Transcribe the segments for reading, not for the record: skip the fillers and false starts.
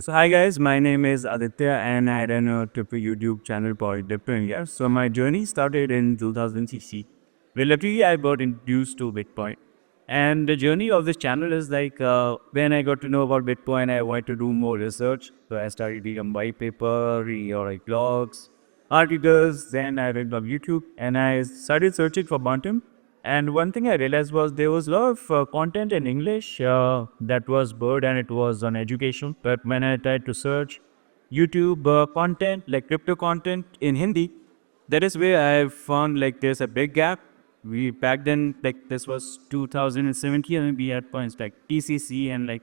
So hi guys, my name is Aditya and I run a triple YouTube channel called Bitining. Yeah. So my journey started in 2016. Well, luckily I got introduced to Bitcoin. And the journey of this channel is like when I got to know about Bitcoin, I wanted to do more research. So I started reading white paper, reading like blogs, articles. Then I read on YouTube and I started searching for content. And one thing I realized was there was a lot of content in English that was good and it was on education. But when I tried to search YouTube content, like crypto content in Hindi, that is where I found like there's a big gap. We back then, like this was 2017, and we had points like TCC and like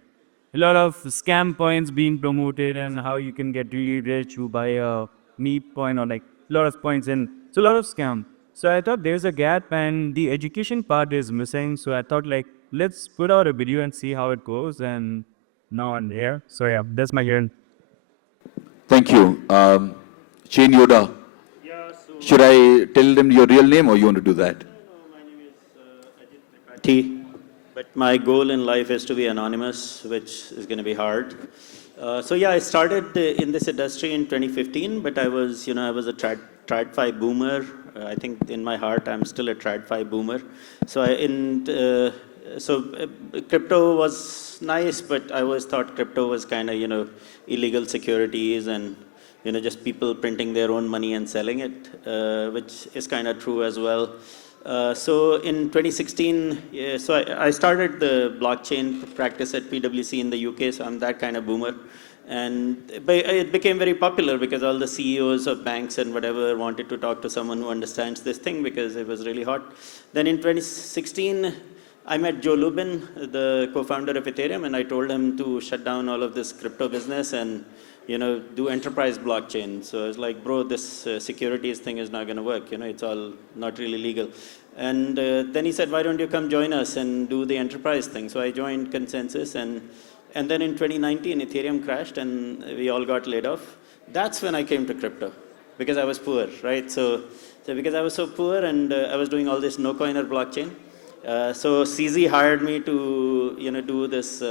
a lot of scam points being promoted and how you can get really rich. You buy a meat point or like a lot of points and it's a lot of scam. So I thought there's a gap and the education part is missing. So I thought like let's put out a video and see how it goes. And now I'm here. So yeah, that's my turn. Thank you. Chainyoda, Yeah, so should I tell them your real name or you want to do that? my name is Aditya, but my goal in life is to be anonymous, which is going to be hard. So yeah, I started in this industry in 2015, but I was, I was a TradFi boomer. I think in my heart, I'm still a TradFi boomer. So crypto was nice, but I always thought crypto was kind of, illegal securities and, just people printing their own money and selling it, which is kind of true as well. So in 2016, yeah, so I started the blockchain practice at PwC in the UK, so I'm that kind of boomer. And it became very popular because all the CEOs of banks and whatever wanted to talk to someone who understands this thing because it was really hot. Then in 2016, I met Joe Lubin, the co-founder of Ethereum, and I told him to shut down all of this crypto business and do enterprise blockchain. So I was like, bro, this securities thing is not going to work. It's all not really legal. And then he said, why don't you come join us and do the enterprise thing? So I joined Consensus, and then in 2019, Ethereum crashed and we all got laid off. That's when I came to crypto because I was poor, right? So because I was so poor and I was doing all this no-coiner blockchain. So CZ hired me to, do this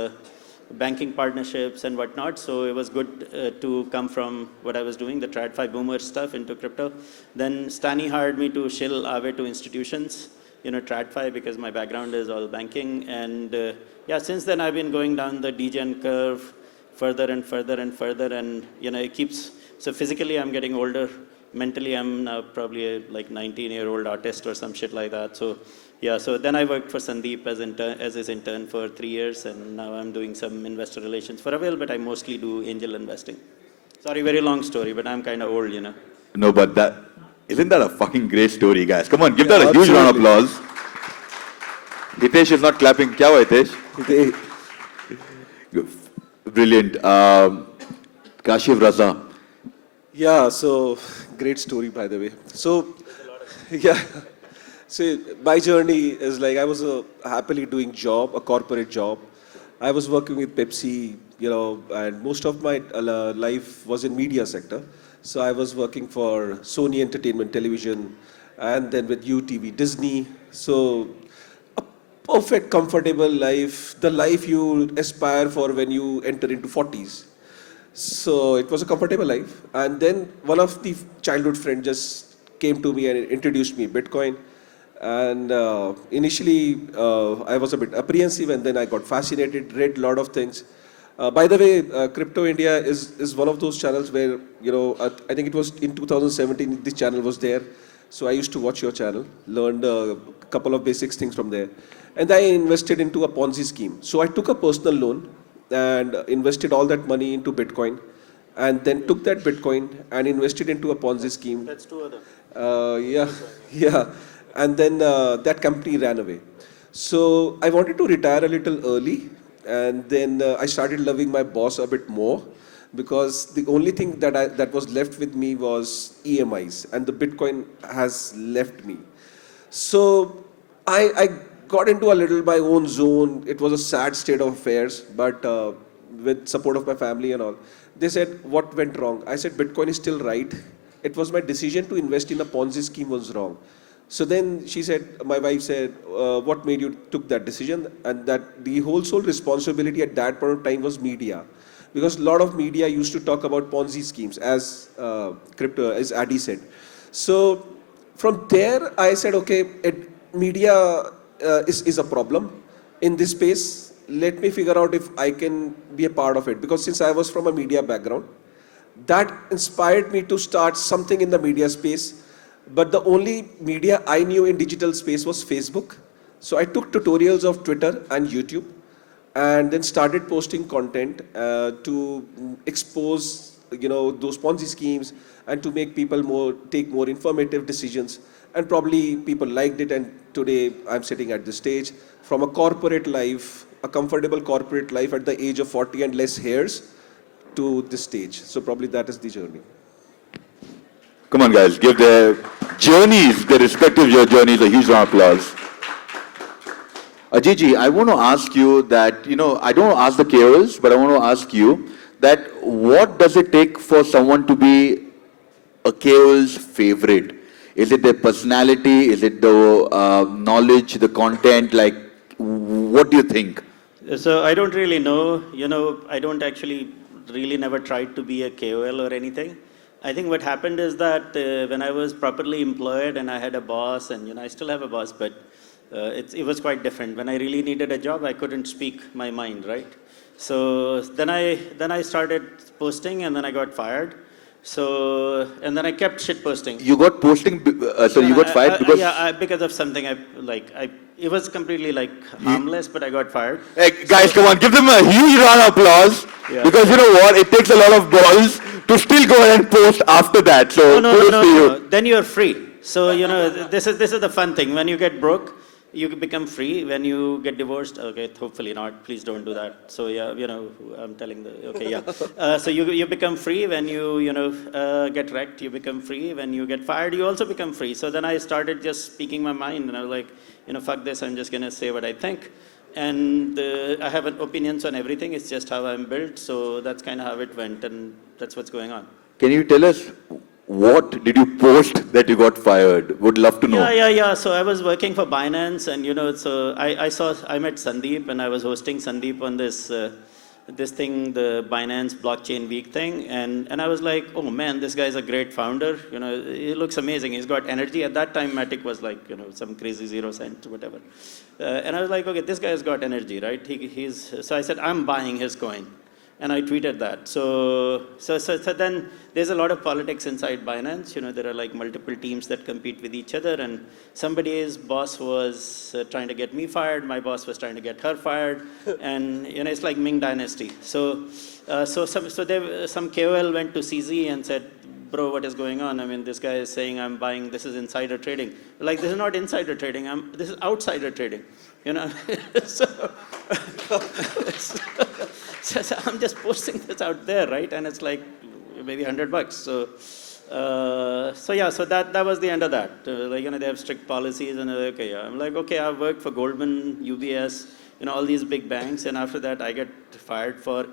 banking partnerships and whatnot. So it was good to come from what I was doing, the TradFi boomer stuff, into crypto. Then Stani hired me to shill Aave to institutions, TradFi, because my background is all banking. And yeah, since then I've been going down the degen curve further and further and further. And, it keeps, so physically I'm getting older. Mentally I'm now probably a like 19-year-old artist or some shit like that. So yeah, so then I worked for Sandeep as his intern for 3 years, and now I'm doing some investor relations for a while, but I mostly do angel investing. Sorry, very long story, but I'm kind of old, No, but isn't that a fucking great story, guys? Come on, give that a huge round of applause. Hitesh is not clapping. Kya hua, Hitesh? Brilliant. Kashif, Raza. Yeah, so great story, by the way. So, yeah, so my journey is like I was happily doing job, a corporate job. I was working with Pepsi, and most of my life was in media sector. So I was working for Sony Entertainment Television, and then with UTV, Disney. So a perfect, comfortable life, the life you aspire for when you enter into 40s. So it was a comfortable life. And then one of the childhood friends just came to me and introduced me Bitcoin. And initially I was a bit apprehensive, and then I got fascinated, read a lot of things. By the way, Crypto India is one of those channels where, I think it was in 2017, this channel was there. So I used to watch your channel, learned a couple of basics things from there. And I invested into a Ponzi scheme. So I took a personal loan and invested all that money into Bitcoin, and then took that Bitcoin and invested into a Ponzi scheme. That's two of them. Yeah, yeah. And then that company ran away. So I wanted to retire a little early, and then I started loving my boss a bit more, because the only thing that was left with me was EMIs, and the Bitcoin has left me. So I got into a little my own zone. It was a sad state of affairs, but with support of my family and all, they said, what went wrong? I said, Bitcoin is still right. It was my decision to invest in a Ponzi scheme was wrong. So then she said, my wife said, what made you took that decision? And that the whole sole responsibility at that point of time was media. because a lot of media used to talk about Ponzi schemes, as as Adi said. So from there, I said, okay, media is a problem in this space. Let me figure out if I can be a part of it. Because since I was from a media background, that inspired me to start something in the media space. But the only media I knew in digital space was Facebook. So I took tutorials of Twitter and YouTube and then started posting content to expose, those Ponzi schemes and to make people take more informative decisions. And probably people liked it, and today I'm sitting at this stage from a corporate life, a comfortable corporate life at the age of 40 and less hairs to this stage. So probably that is the journey. Come on, guys, give their journeys, their respective journeys, a huge round of applause. Ajiji, I want to ask you that, I don't ask the KOLs, but I want to ask you that what does it take for someone to be a KOL's favorite? Is it their personality? Is it the knowledge, the content? Like, what do you think? So I don't really know. I don't actually really never tried to be a KOL or anything. I think what happened is that when I was properly employed and I had a boss, and I still have a boss, but it was quite different. When I really needed a job, I couldn't speak my mind, right? So then I started posting, and then I got fired. So, and then I kept shit posting. You got posting, so you got fired because... Yeah, because of something it was completely harmless, but I got fired. Hey, guys, come on, give them a huge round of applause. Yeah. Because you know what, it takes a lot of balls to still go ahead and post after that. So, no. Then you're free. So, this is the fun thing. When you get broke, you become free. When you get divorced, okay, hopefully not. Please don't do that. So yeah, I'm telling so you become free when you get wrecked. You become free when you get fired. You also become free. So then I started just speaking my mind, and I was like, fuck this. I'm just gonna say what I think, and I have opinions on everything. It's just how I'm built. So that's kind of how it went, and that's what's going on. Can you tell us? What did you post that you got fired? Would love to know. Yeah. So I was working for Binance, and so I met Sandeep, and I was hosting Sandeep on this thing, the Binance Blockchain Week thing, and I was like, oh man, this guy's a great founder. He looks amazing. He's got energy. At that time, Matic was like, some crazy 0 cent, whatever. And I was like, okay, this guy's got energy, right? So I said, I'm buying his coin. And I tweeted that. So then there's a lot of politics inside Binance. There are multiple teams that compete with each other, and somebody's boss was trying to get me fired. My boss was trying to get her fired, and it's like Ming Dynasty. So some KOL went to CZ and said, bro, what is going on? I mean, this guy is saying I'm buying. This is insider trading. This is not insider trading. This is outsider trading. So I'm just posting this out there, right? And it's like maybe $100. So that was the end of that. They have strict policies, and okay, yeah. I'm like, okay, I've worked for Goldman, UBS, all these big banks, and after that I get fired for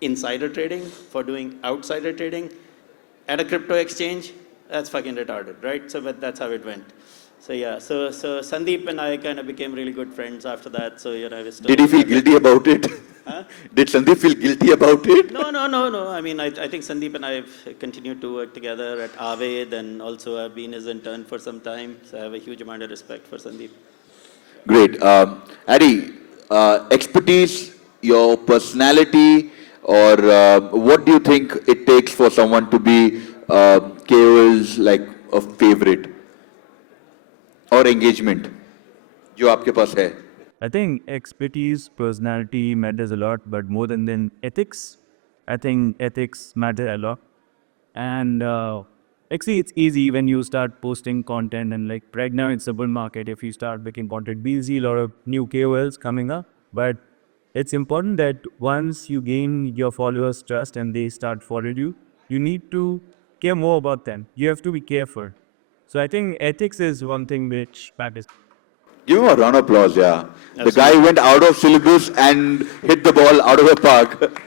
insider trading, for doing outsider trading at a crypto exchange. That's fucking retarded, right? So, but that's how it went. So yeah, so Sandeep and I kind of became really good friends after that. So I still. Did he feel guilty about it? Huh? Did Sandeep feel guilty about it? No. I mean, I think Sandeep and I have continued to work together at Aved, and also I've been his intern for some time. So I have a huge amount of respect for Sandeep. Great. Adi, expertise, your personality, or what do you think it takes for someone to be KOL's a favorite? और engagement जो आपके पास है. I think expertise, personality matters a lot, but more than ethics, I think ethics matter a lot. And actually, it's easy when you start posting content, and right now it's a bull market. If you start making content, we see a lot of new KOLs coming up. But it's important that once you gain your followers' trust and they start following you, you need to care more about them. You have to be careful. So I think ethics is one thing which matters. Give him a round of applause, yeah. Absolutely. The guy went out of syllabus and hit the ball out of the park.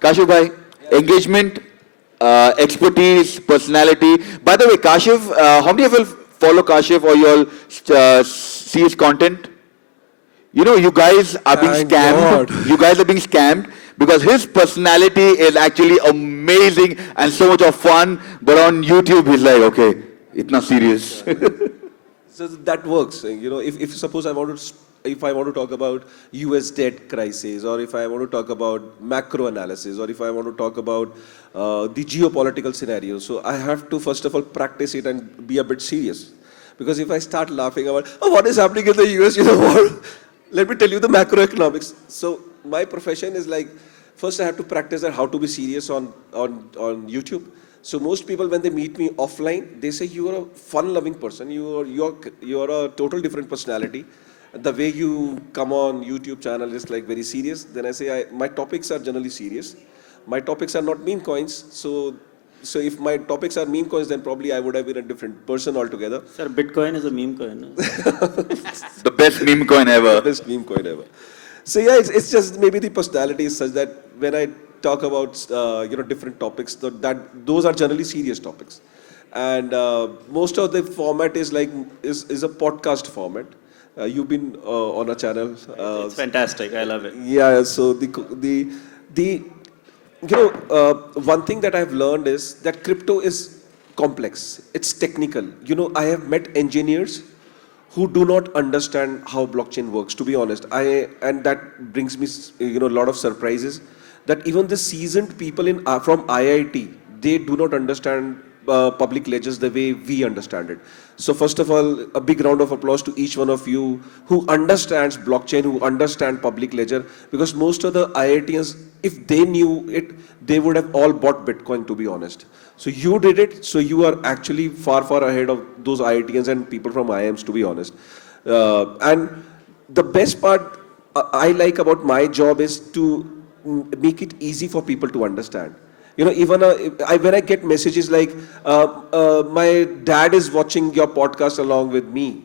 Kashif bhai, engagement, expertise, personality. By the way, Kashif, how many of you follow Kashif or you all see his content? You know, you guys are being Thank scammed. God. You guys are being scammed because his personality is actually amazing and so much of fun. But on YouTube, he's like, okay, it's not serious. So that works. You know, if suppose if I want to talk about US debt crisis, or if I want to talk about macro analysis, or if I want to talk about the geopolitical scenario, so I have to first of all practice it and be a bit serious. Because if I start laughing about, oh, what is happening in the US, you know what? Let me tell you the macroeconomics. So my profession is like, first I have to practice that how to be serious on YouTube. So most people, when they meet me offline, they say you are a fun-loving person. You are a total different personality. The way you come on YouTube channel is like very serious. Then I say my topics are generally serious. My topics are not meme coins. So if my topics are meme coins, then probably I would have been a different person altogether. Sir, Bitcoin is a meme coin. No? The best meme coin ever. Best meme coin ever. So yeah, it's just maybe the personality is such that when I talk about different topics, those are generally serious topics, and most of the format is a podcast format. You've been on a channel. It's fantastic. I love it. Yeah. So the one thing that I've learned is that crypto is complex. It's technical. You know, I have met engineers who do not understand how blockchain works, to be honest. And that brings me a lot of surprises, that even the seasoned people from IIT, they do not understand public ledgers the way we understand it. So first of all, a big round of applause to each one of you who understands blockchain, who understand public ledger, because most of the IITians, if they knew it, they would have all bought Bitcoin, to be honest. So you did it, so you are actually far, far ahead of those IITians and people from IIMs, to be honest. And the best part I like about my job is to make it easy for people to understand. You know, even when I get messages like, my dad is watching your podcast along with me.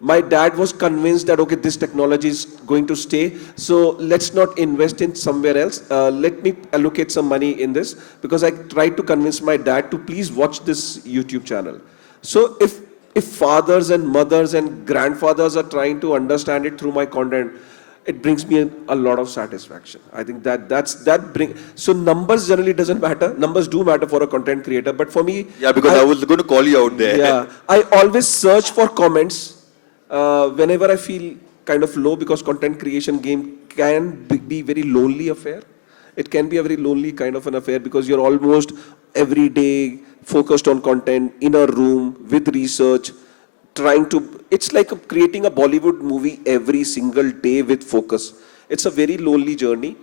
My dad was convinced that, okay, this technology is going to stay, so let's not invest in somewhere else. Let me allocate some money in this, because I tried to convince my dad to please watch this YouTube channel. So if fathers and mothers and grandfathers are trying to understand it through my content, it brings me a lot of satisfaction. I think so numbers generally doesn't matter. Numbers do matter for a content creator, but for me, Yeah, because I was going to call you out there. yeah, I always search for comments whenever I feel kind of low, because content creation game can be very lonely affair. It can be a very lonely kind of an affair, because you're almost every day focused on content in a room with research, it's like creating a Bollywood movie every single day with focus. It's a very lonely journey.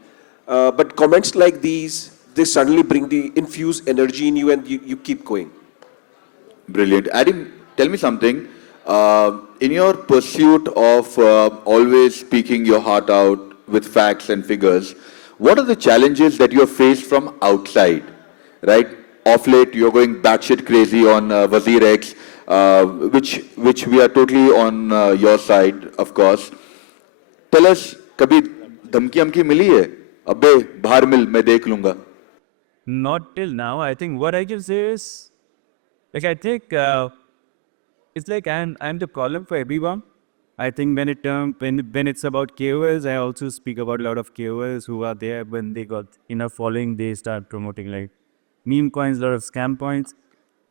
But comments like these, they suddenly infuse energy in you, and you keep going. Brilliant. Adam, tell me something. In your pursuit of always speaking your heart out with facts and figures, what are the challenges that you have faced from outside? Right? Off late, you're going batshit crazy on Wazir X, which we are totally on your side, of course. Tell us, कभी धमकी हमकी मिली है? अबे बाहर मिल, मैं देख लूँगा. Not till now. I think what I can say is, like, I think it's like I'm the column for everyone. I think when it's about KOLs, I also speak about a lot of KOLs who are there. When they got enough following, they start promoting like meme coins, a lot of scam points.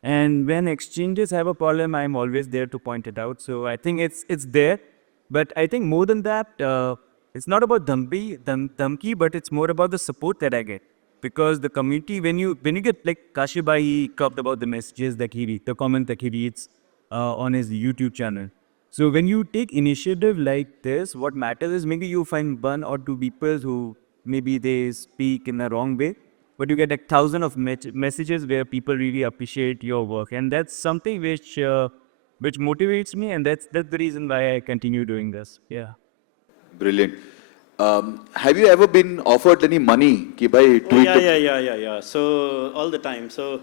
And when exchanges have a problem, I'm always there to point it out. So I think it's there. But I think more than that, it's not about dhamki, but it's more about the support that I get. Because the community, when you get like Kashif, he talked about the messages that he reads, the comment that he reads on his YouTube channel. So when you take initiative like this, what matters is maybe you find one or two people who maybe they speak in the wrong way, but you get like thousands of messages where people really appreciate your work, and that's something which motivates me, and that's the reason why I continue doing this. Yeah. Brilliant. Have you ever been offered any money? Ki bhai, Oh, tweet yeah. So all the time. So,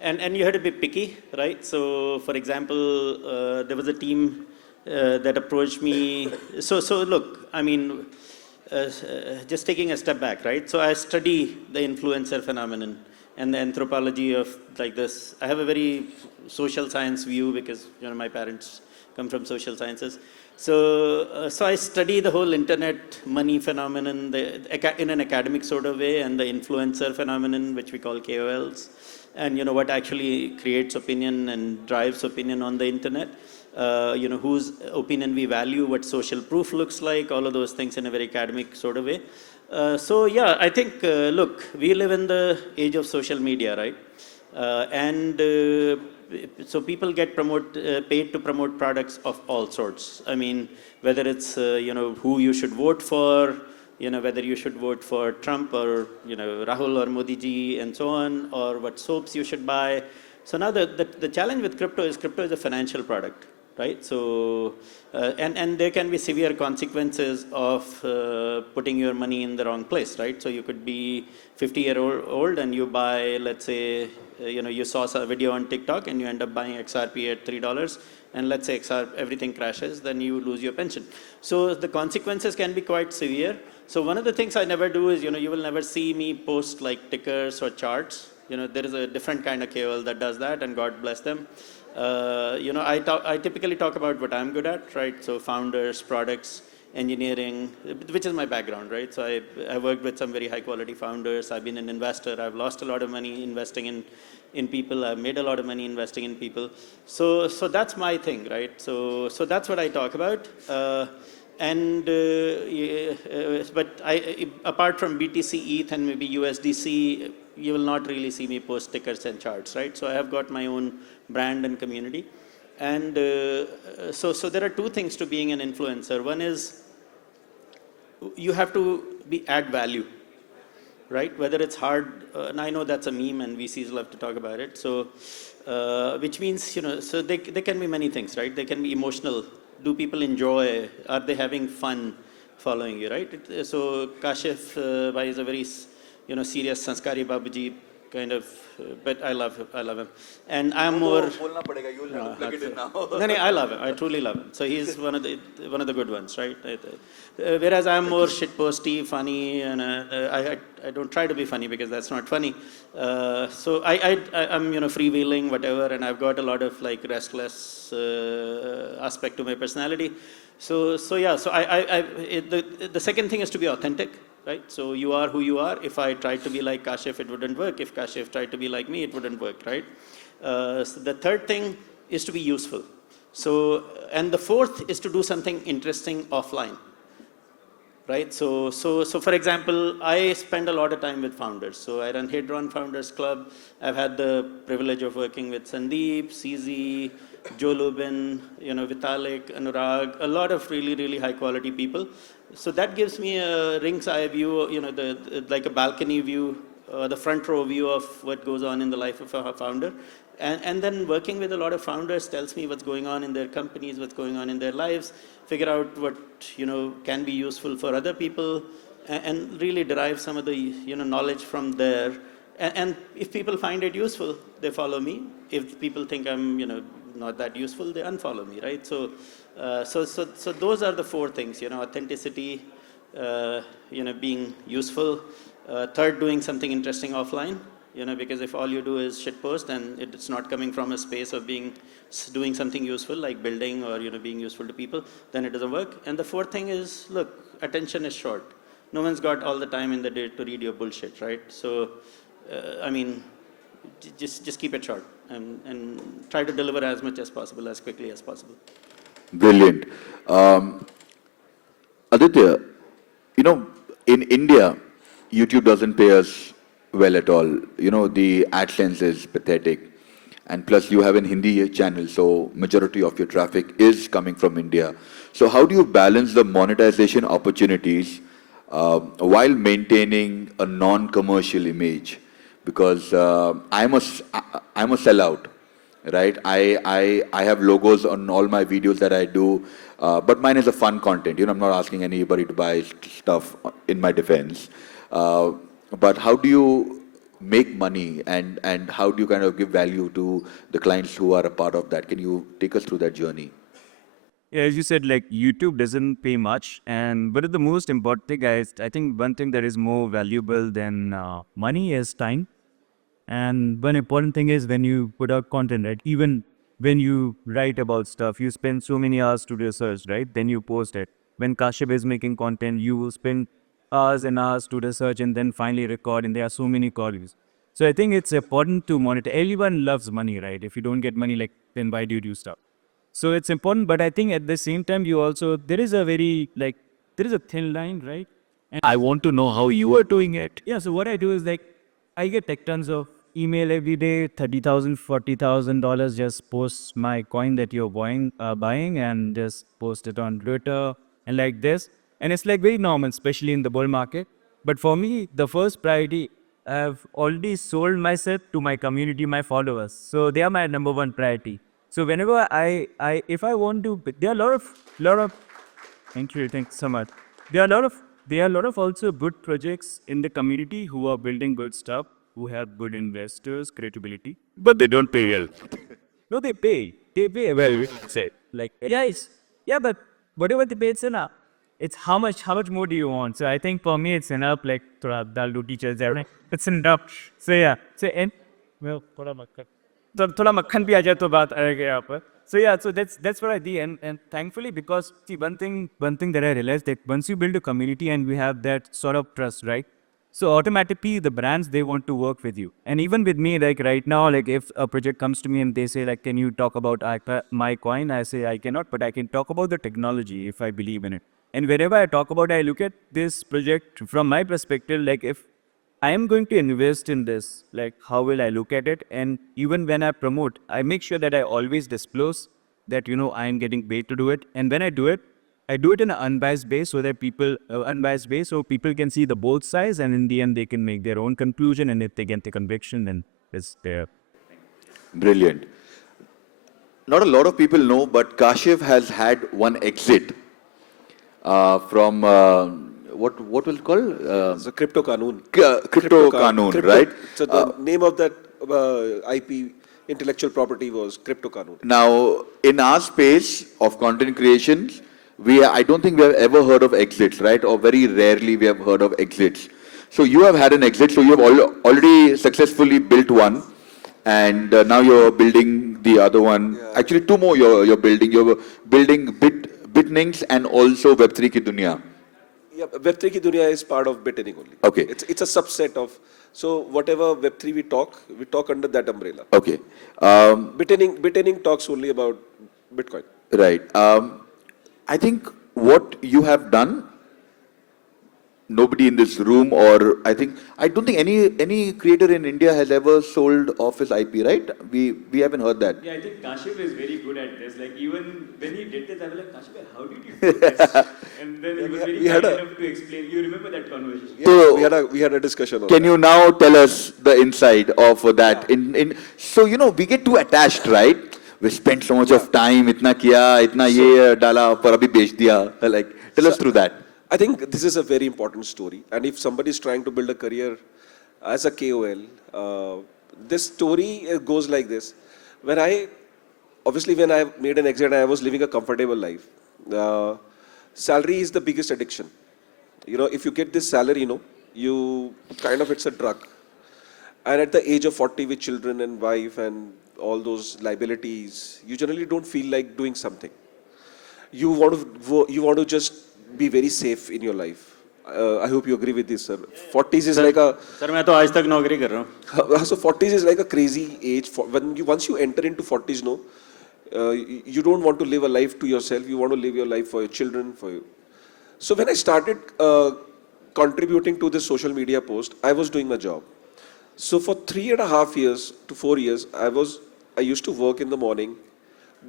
and you had to be picky, right? So, for example, there was a team that approached me. So look, I mean, just taking a step back, right? So I study the influencer phenomenon and the anthropology of like this. I have a very social science view because my parents come from social sciences. So I study the whole internet money phenomenon in an academic sort of way, and the influencer phenomenon, which we call KOLs, and what actually creates opinion and drives opinion on the internet. Whose opinion we value, what social proof looks like, all of those things in a very academic sort of way. So yeah, I think, look, we live in the age of social media, right? So people get paid to promote products of all sorts. I mean, whether it's, who you should vote for, whether you should vote for Trump or, Rahul or Modi ji and so on, or what soaps you should buy. So now the challenge with crypto is a financial product, right? So, and there can be severe consequences of putting your money in the wrong place, right? So you could be 50-year-old and you buy, let's say, you saw a video on TikTok and you end up buying XRP at $3, and let's say everything crashes, then you lose your pension. So the consequences can be quite severe. So one of the things I never do is, you will never see me post like tickers or charts. There is a different kind of KOL that does that, and God bless them. I typically talk about what I'm good at, right? So founders, products, engineering, which is my background, right? So I worked with some very high quality founders. I've been an investor. I've lost a lot of money investing in people. I've made a lot of money investing in people. So that's my thing, right? So that's what I talk about. But apart from BTC, ETH, and maybe USDC, you will not really see me post stickers and charts, right? So I have got my own brand and community. And so there are two things to being an influencer. One is you have to add value, right? Whether it's hard, and I know that's a meme and VCs love to talk about it. So, which means, so they can be many things, right? They can be emotional. Do people enjoy? Are they having fun following you, right? So Kashif is a very, serious Sanskari Babuji kind of, but I love him. And I'm more. No, I love him. I truly love him. So he's one of the good ones, right? Whereas I'm more shitposty, funny, and I don't try to be funny because that's not funny. So I'm freewheeling, whatever, and I've got a lot of like restless aspect to my personality. So yeah. So the second thing is to be authentic. Right? So you are who you are. If I tried to be like Kashif, it wouldn't work. If Kashif tried to be like me, it wouldn't work, right? So the third thing is to be useful. So, and the fourth is to do something interesting offline, right? So for example, I spend a lot of time with founders. So I run Hadron Founders Club. I've had the privilege of working with Sandeep, CZ, Joe Lubin, Vitalik, Anurag, a lot of really, really high quality people. So that gives me a ring's eye view, like a balcony view, the front row view of what goes on in the life of a founder. And then working with a lot of founders tells me what's going on in their companies, what's going on in their lives, figure out what, can be useful for other people, and really derive some of the, knowledge from there. And if people find it useful, they follow me. If people think I'm, not that useful, they unfollow me, right? So those are the four things, authenticity, being useful. Third, doing something interesting offline, because if all you do is shitpost and it's not coming from a space of doing something useful, like building or, being useful to people, then it doesn't work. And the fourth thing is, look, attention is short. No one's got all the time in the day to read your bullshit, right? So, I mean, just keep it short and try to deliver as much as possible, as quickly as possible. Brilliant. Aditya, in India, YouTube doesn't pay us well at all. The AdSense is pathetic. And plus you have an Hindi channel, so majority of your traffic is coming from India. So how do you balance the monetization opportunities while maintaining a non-commercial image? Because I'm a sellout, right? I have logos on all my videos that I do, but mine is a fun content. I'm not asking anybody to buy stuff in my defense. But how do you make money, and how do you kind of give value to the clients who are a part of that? Can you take us through that journey? Yeah, as you said, like YouTube doesn't pay much, but the most important thing, guys, I think one thing that is more valuable than money is time. And one important thing is when you put out content, right? Even when you write about stuff, you spend so many hours to research, right? Then you post it. When Kashif is making content, you will spend hours and hours to research and then finally record, and there are so many calls. So I think it's important to monitor. Everyone loves money, right? If you don't get money, like, then why do you do stuff? So it's important, but I think at the same time, you also, there is a very, like, there is a thin line, right? And I want to know how you are doing it. Yeah, so what I do is like, I get like tons of email every day, $30,000, $40,000, just post my coin that you're buying and just post it on Twitter and like this. And it's like very normal, especially in the bull market. But for me, the first priority, I've already sold myself to my community, my followers. So they are my number one priority. So whenever if I want to, there are a lot of, thank you, thanks so much. There are a lot of, there are a lot of also good projects in the community who are building good stuff, who have good investors, credibility, but they don't pay well. No, they pay. They pay well. Say like, yeah, yeah, but whatever they pay, it's enough. It's how much more do you want? So I think for me it's enough. Like thoda dal roti chal jaye, it's enough. So yeah, so and well, थोड़ा मक्खन भी आ जाए तो बात आएगी यहाँ पर. So yeah, so that's what I did, and thankfully, because see, one thing that I realized, that once you build a community and we have that sort of trust, right? So automatically the brands, they want to work with you. And even with me, like right now, like if a project comes to me and they say like, can you talk about my coin? I say I cannot, but I can talk about the technology if I believe in it. And wherever I talk about, I look at this project from my perspective, like if I am going to invest in this, like how will I look at it? And even when I promote, I make sure that I always disclose that, I am getting paid to do it. And when I do it in an unbiased way, so that people can see the both sides, and in the end they can make their own conclusion. And if they get the conviction, then it's there. Brilliant. Not a lot of people know, but Kashif has had one exit from what will it call? It's a crypto Qanoon. Crypto Qanoon, right? So the name of that IP intellectual property was Crypto Qanoon. Now, in our space of content creation, I don't think we have ever heard of exits, right? Or very rarely we have heard of exits. So you have had an exit, so you have already successfully built one, and now you're building the other one. Yeah. Actually, two more you're building. You're building Bitinings and also Web3 Ki Dunya. Yeah, Web3 Ki Dunya is part of Bitining only. Okay. It's a subset of, so whatever Web3 we talk under that umbrella. Okay. Bitining talks only about Bitcoin. Right. I think what you have done, nobody in this room, or I don't think any creator in India has ever sold off his IP, right? We haven't heard that. Yeah, I think Kashif is very good at this. Like even when he did this, I was like, Kashif, how did you do this? And then he was very kind enough to explain. You remember that conversation? Yeah, So- we had a discussion on Can that. you now tell us the inside of that? So we get too attached, right? We spent so much of time, itna kiya, itna ye dala, par abhi bech diya. Like, tell us through that. I think this is a very important story. And if somebody is trying to build a career as a KOL, this story goes like this. When I made an exit, I was living a comfortable life. Salary is the biggest addiction. If you get this salary, you it's a drug. And at the age of 40 with children and wife and all those liabilities, you generally don't feel like doing something. You want to just be very safe in your life. I hope you agree with this, sir. 40s is like a... Sir, मैं तो आज तक नौकरी कर रहा हूँ. So 40s is like a crazy age. Once you enter into 40s, you don't want to live a life to yourself. You want to live your life for your children, for you. So when I started contributing to this social media post, I was doing my job. So for 3.5 years to 4 years, I used to work in the morning,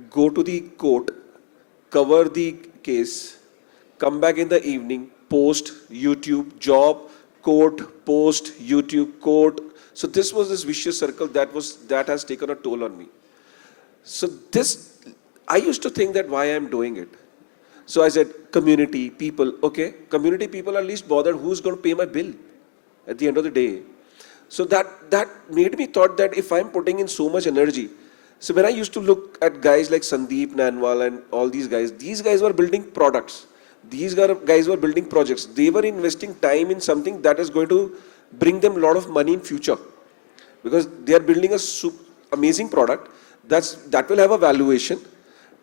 go to the court, cover the case, come back in the evening, post, YouTube, job, court, post, YouTube, court. So this was this vicious circle that has taken a toll on me. So I used to think that why I'm doing it. So I said, community, people, okay, community people are least bothered who's going to pay my bill at the end of the day. So that made me thought that if I'm putting in so much energy, so when I used to look at guys like Sandeep Nanwal and all these guys were building products. These guys were building projects. They were investing time in something that is going to bring them a lot of money in future. Because they are building a amazing product. That will have a valuation.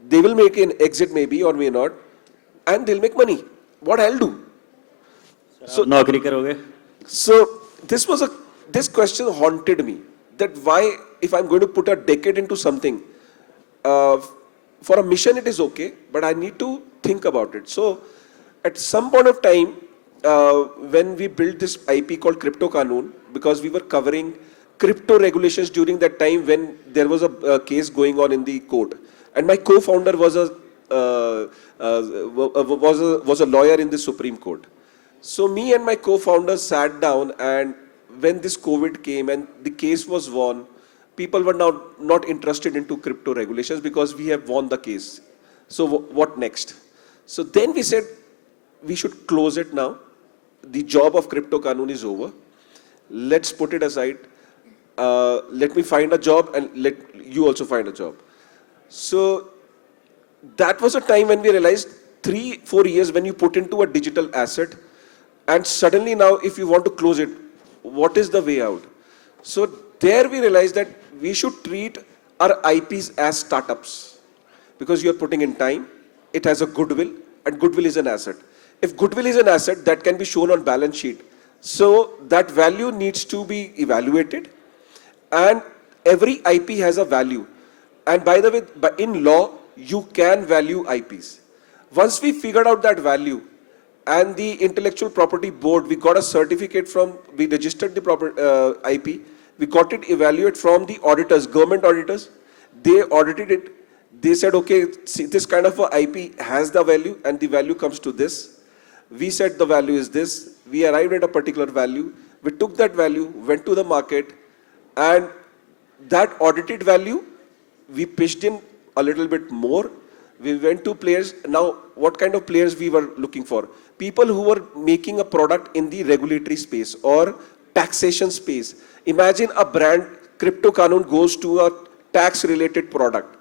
They will make an exit maybe or may not, and they'll make money. What I'll do? So नौकरी करोगे? So this question haunted me, that why, if I'm going to put a decade into something, uh, for a mission it is okay, but I need to think about it. So at some point of time, when we built this IP called Crypto Qanun, because we were covering crypto regulations during that time when there was a case going on in the court, and my co-founder was a lawyer in the Supreme Court. So me and my co-founders sat down, and when this COVID came and the case was won, people were now not interested into crypto regulations because we have won the case. So what next? So then we said we should close it now. The job of Crypto Qanun is over. Let's put it aside. Let me find a job and let you also find a job. So that was a time when we realized 3-4 years when you put into a digital asset, and suddenly now if you want to close it, what is the way out? So there we realized that we should treat our IPs as startups, because you are putting in time, it has a goodwill, and goodwill is an asset. If goodwill is an asset, that can be shown on balance sheet. So that value needs to be evaluated, and every IP has a value. And by the way, in law, you can value IPs. Once we figured out that value, and the intellectual property board, we got a certificate from, we registered the IP, we got it evaluated from the auditors, government auditors. They audited it. They said, okay, see, this kind of a IP has the value, and the value comes to this. We said the value is this. We arrived at a particular value. We took that value, went to the market, and that audited value, we pitched in a little bit more. We went to players. Now, what kind of players we were looking for? People who were making a product in the regulatory space or taxation space. Imagine a brand, Crypto Qanun goes to a tax-related product.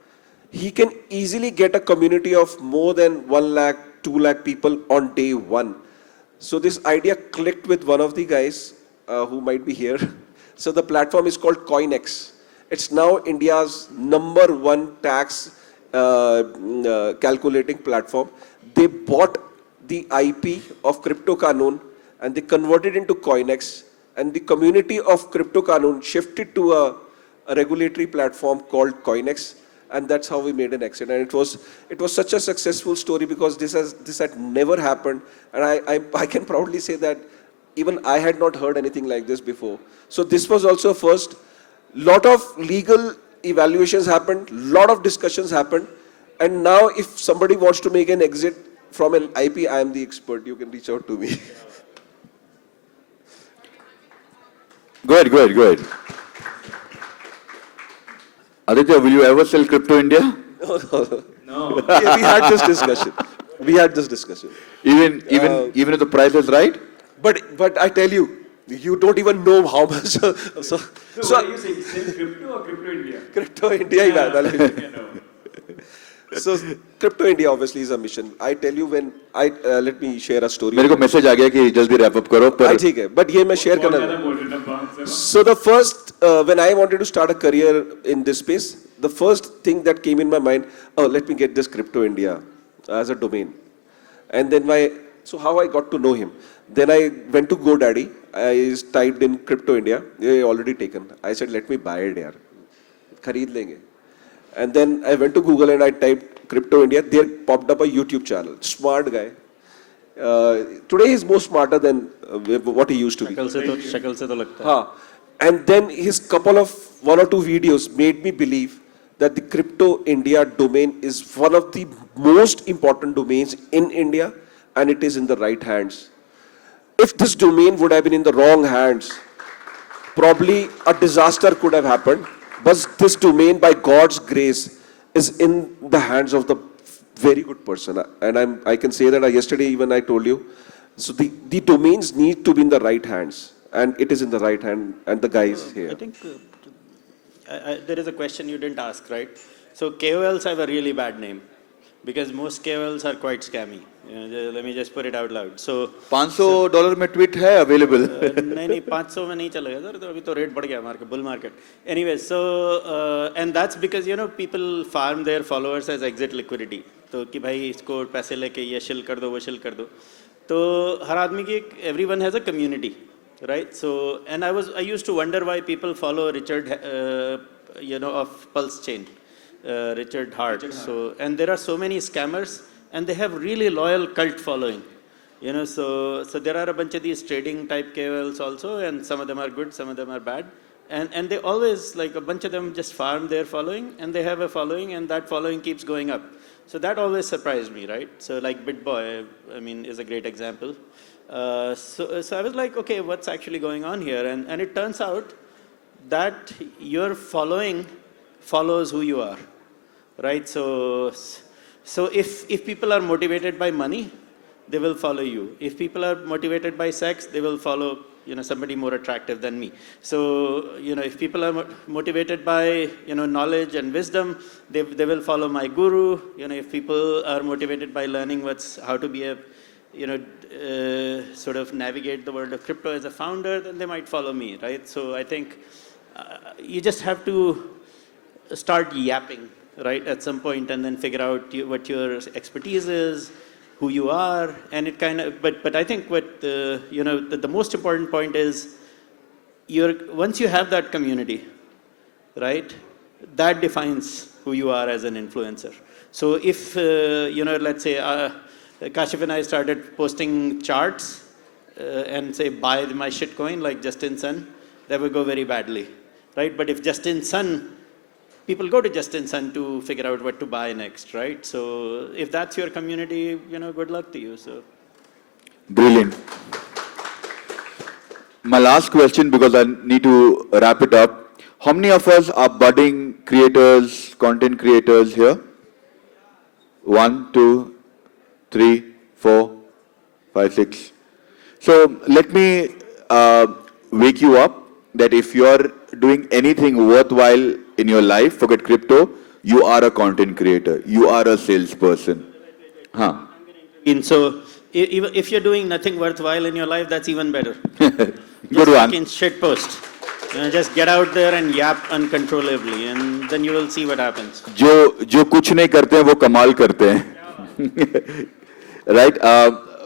He can easily get a community of more than 1 lakh, 2 lakh people on day one. So this idea clicked with one of the guys who might be here. So the platform is called CoinX. It's now India's #1 tax calculating platform. They bought the IP of Crypto Qanun and they converted into CoinX, and the community of Crypto Qanun shifted to a regulatory platform called CoinX, and that's how we made an exit. And it was such a successful story because this had never happened, and I can proudly say that even I had not heard anything like this before. So this was also a first. Lot of legal evaluations happened, lot of discussions happened, and now if somebody wants to make an exit from an IP, I am the expert. You can reach out to me. Go ahead. Aditya, will you ever sell Crypto India? No. We had this discussion. Even if the price is right? But I tell you, you don't even know how much. So What are you saying? Sell crypto or Crypto India? Crypto India evaluation. Yeah, no. So Crypto India obviously is a mission. I tell you when let me share a story. मेरे को message आ गया कि जल्दी wrap up करो पर ठीक है, but ये मैं share बहुत करना. ज़्यादा बोल रहे थे बात से। So the first, when I wanted to start a career in this space, the first thing that came in my mind, let me get this Crypto India as a domain. And then so how I got to know him. Then I went to GoDaddy. I typed in Crypto India. They already taken. I said, let me buy it यार. खरीद लेंगे. And then I went to Google and I typed Crypto India. There popped up a YouTube channel. Smart guy. Today he's more smarter than what he used to be. शक्ल से तो लगता है. हाँ. And then his couple of 1 or 2 videos made me believe that the Crypto India domain is one of the most important domains in India, and it is in the right hands. If this domain would have been in the wrong hands, probably a disaster could have happened. But this domain, by God's grace, is in the hands of the very good person. And I can say that yesterday even I told you. So the domains need to be in the right hands. And it is in the right hand, and the guy is here. I think there is a question you didn't ask, right? So KOLs have a really bad name because most KOLs are quite scammy. Let me just put it out loud. So $500 में tweet है available. नहीं 500 में नहीं चलेगा sir, तो अभी तो rate बढ़ गया market, bull market. Anyway, so and that's because people farm their followers as exit liquidity. तो कि भाई इसको पैसे लेके ये शिल कर दो, वो शिल कर दो. तो हर आदमी की everyone has a community, right? So and I used to wonder why people follow Richard of Pulse Chain, Richard Hart. So and there are so many scammers. And they have really loyal cult following, so there are a bunch of these trading type KOLs also, and some of them are good, some of them are bad, and they always, like, a bunch of them just farm their following, and they have a following, and that following keeps going up. So that always surprised me, right? So like BitBoy, I mean, is a great example. So I was like, okay, what's actually going on here? And it turns out that your following follows who you are, right? So if people are motivated by money, they will follow you. If people are motivated by sex, they will follow somebody more attractive than me. So if people are motivated by knowledge and wisdom, they will follow my guru. If people are motivated by learning how to be a sort of navigate the world of crypto as a founder, then they might follow me, right? So I think you just have to start yapping, right, at some point, and then figure out what your expertise is, who you are, and it kind of. But I think what the most important point is, once you have that community, right, that defines who you are as an influencer. So if let's say Kashif and I started posting charts and say buy my shitcoin like Justin Sun, that would go very badly, right? But if Justin Sun, people go to Justin Sun to figure out what to buy next, right? So if that's your community, good luck to you. So Brilliant. My last question, because I need to wrap it up. How many of us are budding creators, content creators here? 1, 2, 3, 4, 5, 6. So let me wake you up that if you're doing anything worthwhile in your life, forget crypto, you are a content creator. You are a salesperson. Huh. So if you're doing nothing worthwhile in your life, that's even better. Good Just one. fucking shit post. Just get out there and yap uncontrollably, and then you will see what happens. जो कुछ नहीं करते हैं वो कमाल करते हैं. Right?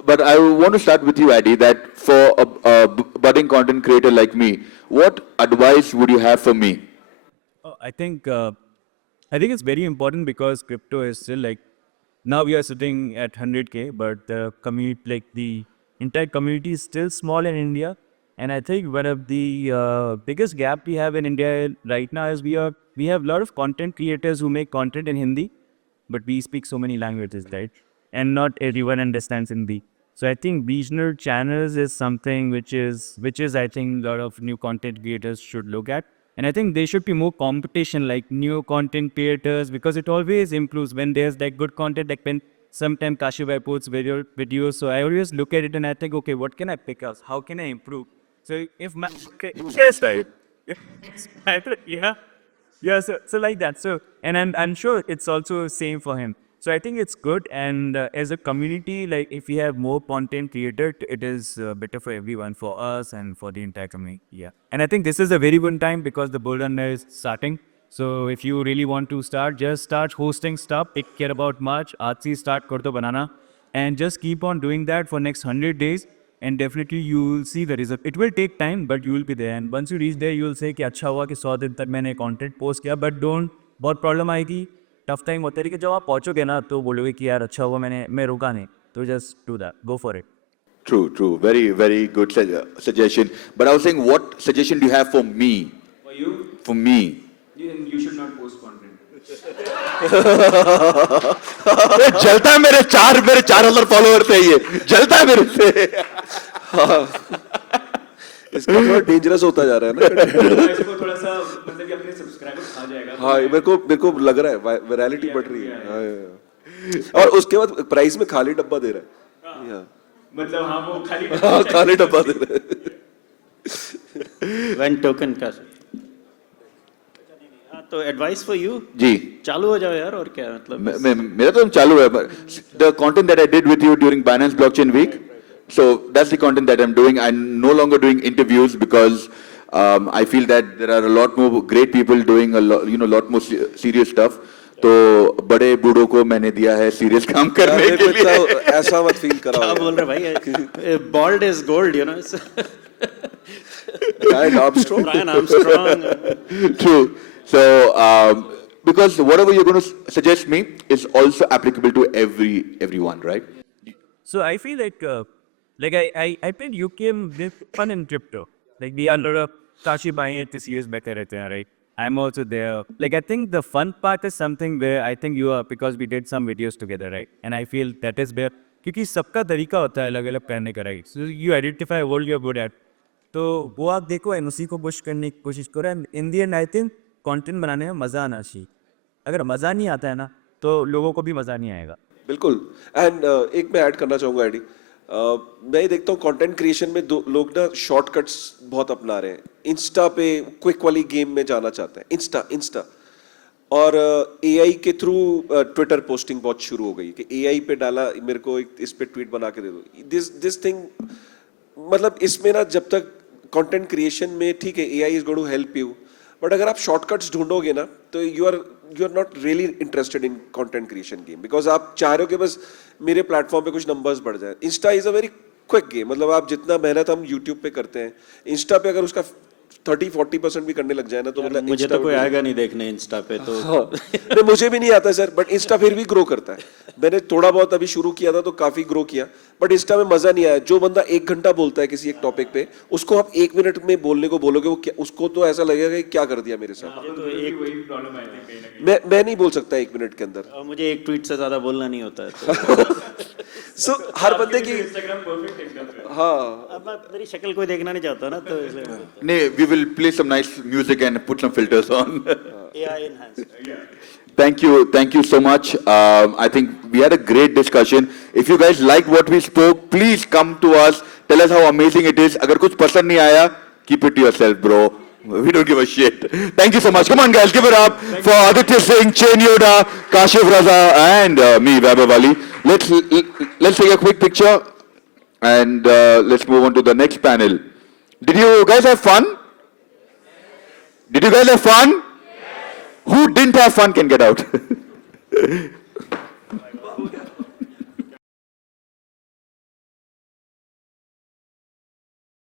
But I want to start with you, Addy, that for a budding content creator like me, what advice would you have for me? I think it's very important because crypto is still like, now we are sitting at 100K, but the community, like the entire community, is still small in India. And I think one of the biggest gap we have in India right now is we have a lot of content creators who make content in Hindi, but we speak so many languages, right? And not everyone understands Hindi. So I think regional channels is something which is I think a lot of new content creators should look at. And I think there should be more competition, like new content creators, because it always improves when there's like good content. Like when sometimes Kashif puts videos, so I always look at it and I think, okay, what can I pick up? How can I improve? So if my yes, right, yeah, so like that. So and I'm sure it's also same for him. So I think it's good, and as a community, like if we have more content creator, it is better for everyone, for us and for the entire community. Yeah, and I think this is a very good time because the bull run is starting. So if you really want to start, just start hosting stuff. Take care about March. आज से start कर दो बनाना, and just keep on doing that for next 100 days. And definitely you will see the result. It will take time, but you will be there. And once you reach there, you will say कि अच्छा हुआ कि 100 दिन तक मैंने content post किया. But don't, बहुत problem आएगी, tough time होता है कि जब आप पहुँचोगे ना तो बोलोगे कि यार अच्छा हुआ मैं रुका नहीं. तो just do that, go for it. True. Very, very good suggestion. But I was saying, what suggestion do you have for me? For you? For me. You should not post content. जलता है मेरे 4,000 follower थे ये, जलता है मेरे से. इसका थोड़ा डेंजरस होता जा रहा है ना. इसको थोड़ा सा मतलब कि अपने सब्सक्राइबर्स खा जाएगा. हाँ, मेरे को लग रहा है वायरलिटी बढ़ रही है. हाँ. और उसके बाद प्राइस में खाली डब्बा दे रहा है. मतलब हाँ वो खाली डब्बा दे रहा है. One token का. तो एडवाइस फॉर यू जी चालू हो जाओ यार और क्या मतलब मेरा तो चालू है the content that I did with you during Binance blockchain week so that's the content that I'm doing. I'm no longer doing interviews because I feel that there are a lot more great people doing lot more serious stuff. तो बड़े बूढ़ों को मैंने दिया है serious काम करने के लिए. ऐसा मत फील कराओ. क्या बोल रहे भाई bald is gold, you know. Brian Armstrong. Brian Armstrong. True. So because whatever you're going to suggest me is also applicable to everyone, right? So I feel like I think you came with fun in crypto. Like we are a lot of Kashif buying it this years better, right? I'm also there. Like I think the fun part is something where I think you are because we did some videos together, right? And I feel that is where क्योंकि सबका तरीका होता है अलग-अलग करने का, right? So you identify what you're good at. तो वो आप देखो एंड उसी को पुश करने की कोशिश करो. And in the and I think content बनाने में मज़ा आना चाहिए. अगर मज़ा नहीं आता है ना तो लोगों को भी मज़ा नहीं आएगा. बिल्कुल. एंड एक मैं ऐड करना चाहूँगा एडी. मैं ये देखता हूँ कंटेंट क्रिएशन में लोग ना शॉर्टकट्स बहुत अपना रहे हैं. इंस्टा पे क्विक वाली गेम में जाना चाहते हैं. इंस्टा और एआई के थ्रू ट्विटर पोस्टिंग बहुत शुरू हो गई कि एआई पे डाला मेरे को इस पे ट्वीट बना के दे दो. दिस थिंग मतलब इसमें ना जब तक कंटेंट क्रिएशन में ठीक है AI is going to help you but अगर आप शॉर्टकट्स ढूंढोगे ना तो you are not really interested in content creation game because आप चाह रहे हो कि बस मेरे प्लेटफॉर्म पे कुछ नंबर्स बढ़ जाए. Insta is a very quick game. मतलब आप जितना मेहनत हम यूट्यूब पे करते हैं इंस्टा पे अगर उसका 30-40% भी करने लग जाए ना तो मतलब मुझे तो कोई आएगा नहीं देखने इंस्टा पे तो नहीं मुझे भी नहीं आता सर बट इंस्टा फिर भी ग्रो करता है. मैंने थोड़ा बहुत अभी शुरू किया था तो काफी ग्रो किया बट इंस्टा में मजा नहीं आया. जो बंदा 1 घंटा बोलता है किसी एक टॉपिक पे उसको आप 1 मिनट में बोलने को बोलोगे वो उसको तो ऐसा लगेगा कि क्या कर दिया मेरे साथ. मैं नहीं बोल सकता 1 मिनट के अंदर. मुझे एक ट्वीट से ज्यादा बोलना नहीं होता है. सो हर बंदे की हाँ अब मेरी शक्ल कोई देखना नहीं चाहता ना तो नहीं we will play some nice music and put some filters on. AI enhanced. Thank you so much. I think we had a great discussion. If you guys like what we spoke, please come to us. Tell us how amazing it is. अगर कुछ पसंद नहीं आया, keep it to yourself, bro. We don't give a shit. Thank you so much. Come on, guys, give it up for Aditya Singh, Chainyoda, Kashif, Raza, and me, Vaibhav. Let's take a quick picture, and let's move on to the next panel. Did you guys have fun? Did you guys have fun? Yes. Who didn't have fun can get out.